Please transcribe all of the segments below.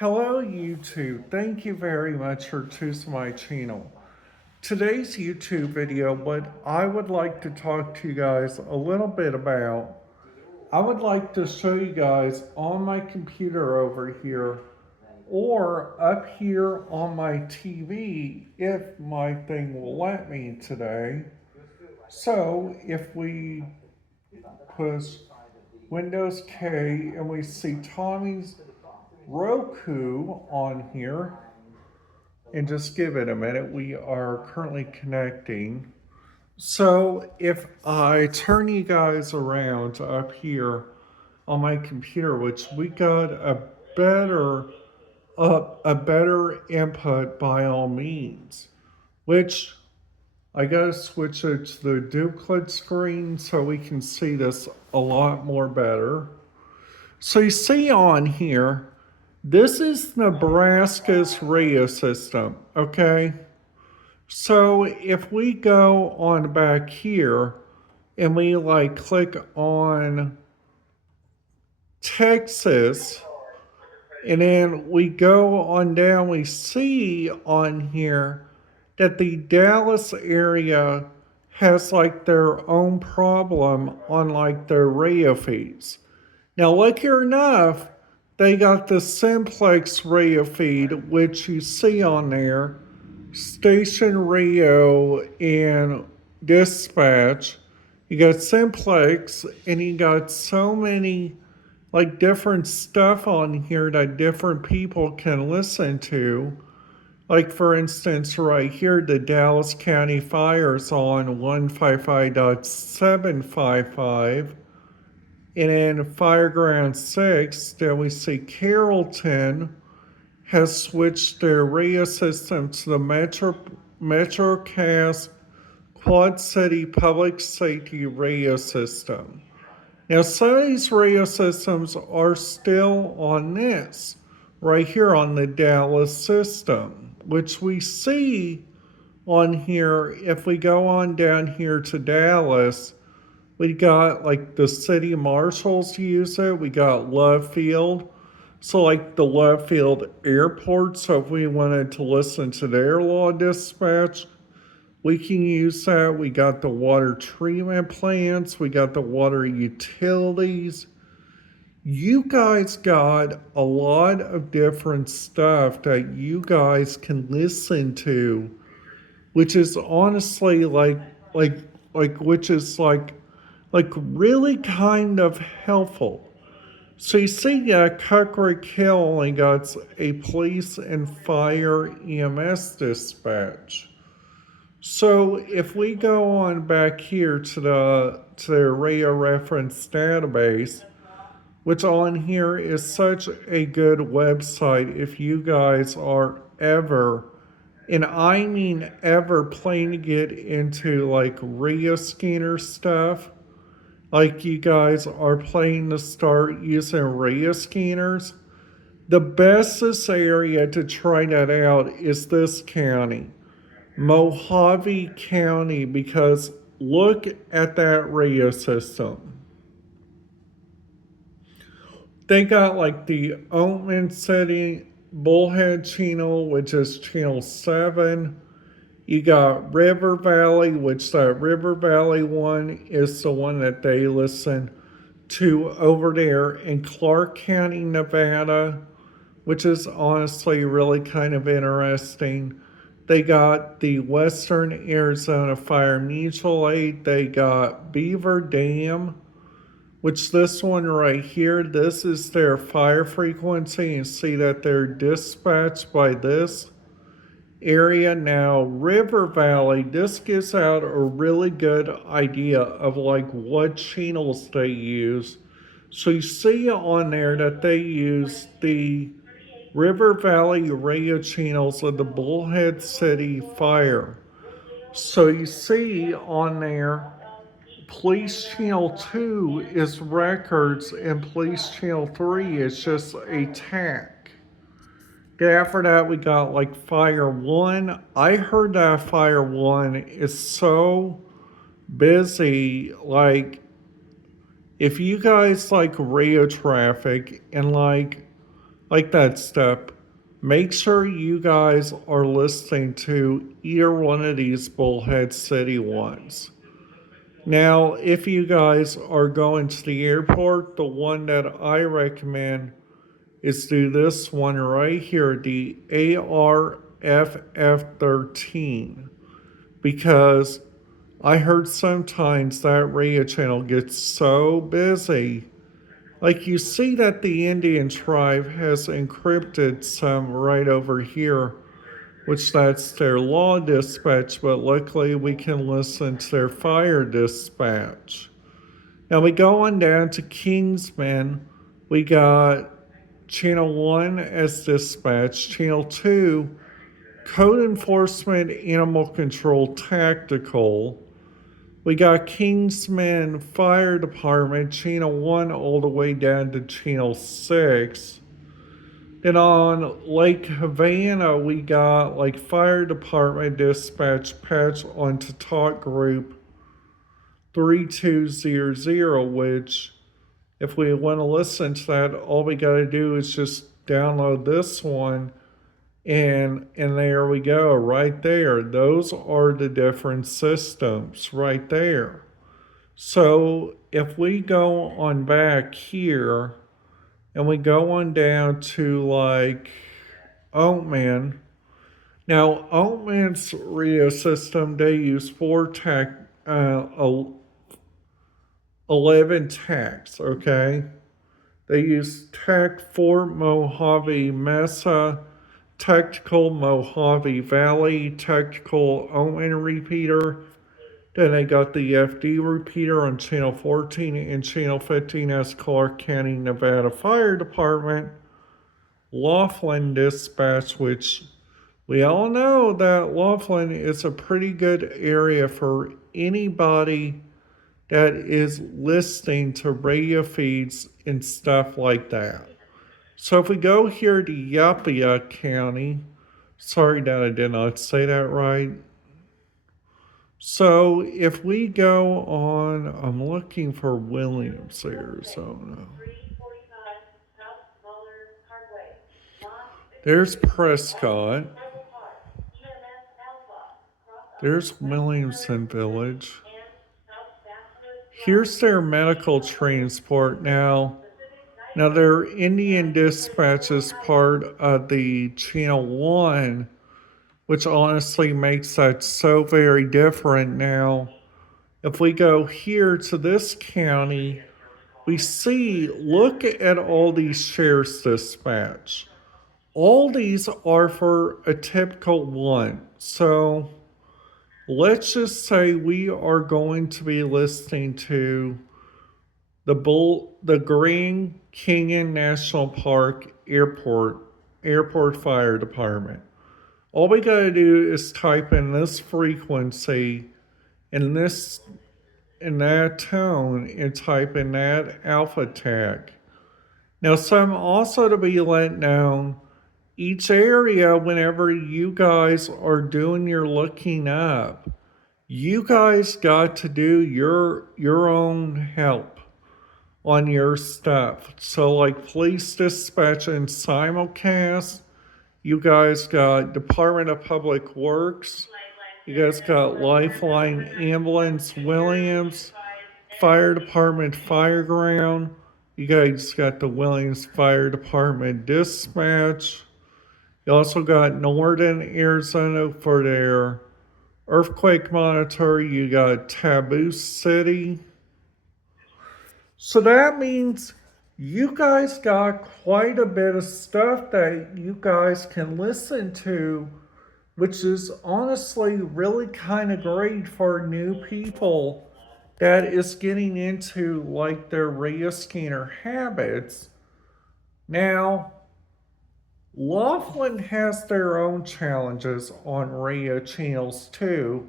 Hello YouTube, thank you very much for choosing my channel. Today's YouTube video, what I would like to talk to you guys a little bit about, I would like to show you guys on my computer over here or up here on my TV if my thing will let me today. So if we push Windows K and we see Tommy's Roku on here, and just give it a minute. We are currently connecting. So if I turn you guys around up here on my computer, which we got better a better input by all means, which I gotta switch it to the duplicate screen so we can see this a lot more better. So you see on here, this is Nebraska's radio system, okay? So if we go on back here and we like click on Texas, and then we go on down, we see on here that the Dallas area has like their own problem on like their radio feeds. Now, lucky enough, they got the simplex radio feed, which you see on there, station radio and dispatch. You got simplex, and you got so many like different stuff on here that different people can listen to. Like for instance, right here, the Dallas County Fire's on 155.755. And in Fireground 6, then we see Carrollton has switched their radio system to the MetroCast Quad City Public Safety radio system. Now, some of these radio systems are still on this, right here on the Dallas system, which we see on here. If we go on down here to Dallas, we got like the city marshals use it. We got Love Field. So like the Love Field Airport. So if we wanted to listen to their law dispatch, we can use that. We got the water treatment plants. We got the water utilities. You guys got a lot of different stuff that you guys can listen to, which is honestly which is like really kind of helpful. So you see Cuckrick Hill only got a police and fire EMS dispatch. So if we go on back here to the radio reference database, which on here is such a good website if you guys are ever, and I mean ever, planning to get into like radio scanner stuff, like you guys are planning to start using radio scanners, the bestest area to try that out is this county, Mojave County, because look at that radio system. They got like the Oatman City Bullhead channel, which is channel 7. You got River Valley, which that River Valley one is the one that they listen to over there in Clark County, Nevada, which is honestly really kind of interesting. They got the Western Arizona Fire Mutual Aid. They got Beaver Dam, which this one right here, this is their fire frequency. You see that they're dispatched by this area. Now, River Valley, this gives out a really good idea of like what channels they use. So you see on there that they use the River Valley radio channels of the Bullhead City Fire. So you see on there, Police Channel 2 is records and Police Channel 3 is just a tack. After that, we got like Fire 1. I heard that Fire 1 is so busy. Like, if you guys like radio traffic and like like that step, make sure you guys are listening to either one of these Bullhead City ones. Now, if you guys are going to the airport, the one that I recommend is do this one right here, the ARFF 13, because I heard sometimes that radio channel gets so busy. Like you see that the Indian tribe has encrypted some right over here, which that's their law dispatch, but luckily we can listen to their fire dispatch. Now we go on down to Kingsman. We got Channel 1 as dispatch, Channel 2, Code Enforcement Animal Control Tactical. We got Kingsman Fire Department, Channel 1 all the way down to Channel 6. Then on Lake Havana, we got like Fire Department Dispatch patch onto Talk Group 3200, which if we want to listen to that, all we got to do is just download this one, and there we go, right there. Those are the different systems right there. So if we go on back here and we go on down to like Oatman, now Oatman's radio system, they use 11 tags, okay? They use TAC for Mojave Mesa, Tactical Mojave Valley, Tactical Owen repeater. Then they got the FD repeater on Channel 14 and Channel 15 as Clark County, Nevada Fire Department. Laughlin Dispatch, which we all know that Laughlin is a pretty good area for anybody that is listening to radio feeds and stuff like that. So if we go here to Yapia County, sorry that I did not say that right. So if we go on, I'm looking for Williams, Arizona. There's Prescott. There's Williamson Village. Here's their medical transport now. Now, their Indian dispatch is part of the Channel 1, which honestly makes that so very different now. If we go here to this county, we see, look at all these sheriff's dispatch. All these are for a typical one. So let's just say we are going to be listening to the Grand Canyon National Park Airport Fire Department. All we gotta do is type in this frequency and this in that tone and type in that alpha tag. Now, some also to be let known, each area, whenever you guys are doing your looking up, you guys got to do your own help on your stuff. So like police dispatch and simulcast, you guys got Department of Public Works, you guys got Lifeline Ambulance Williams, Fire Department Fireground, you guys got the Williams Fire Department Dispatch. You also got Northern Arizona for their earthquake monitor. You got Taboo City. So that means you guys got quite a bit of stuff that you guys can listen to, which is honestly really kind of great for new people that is getting into like their radio scanner habits. Now, Laughlin has their own challenges on radio channels too,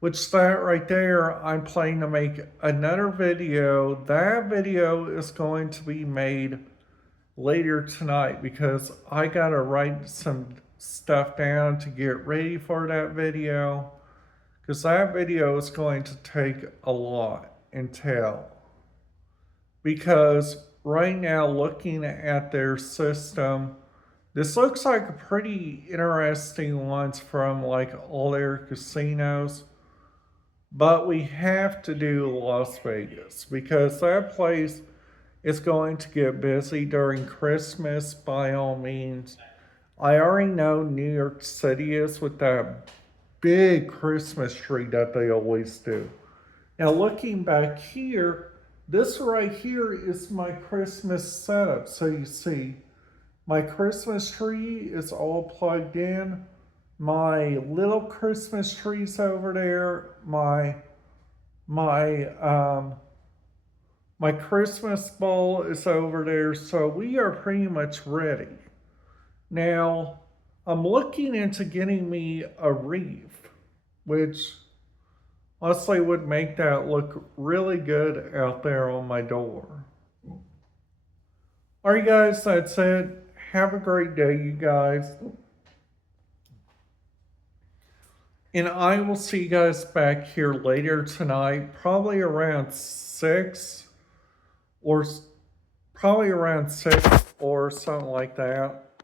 which that right there, I'm planning to make another video. That video is going to be made later tonight because I gotta write some stuff down to get ready for that video, because that video is going to take a lot and tell. Because right now looking at their system. This looks like a pretty interesting ones from like all their casinos. But we have to do Las Vegas because that place is going to get busy during Christmas by all means. I already know New York City is with that big Christmas tree that they always do. Now, looking back here, this right here is my Christmas setup. So you see, my Christmas tree is all plugged in. My little Christmas trees over there. My my Christmas ball is over there. So we are pretty much ready. Now, I'm looking into getting me a wreath, which honestly would make that look really good out there on my door. All right, guys, that's it. Have a great day, you guys. And I will see you guys back here later tonight, probably around 6 or probably around 6 or something like that.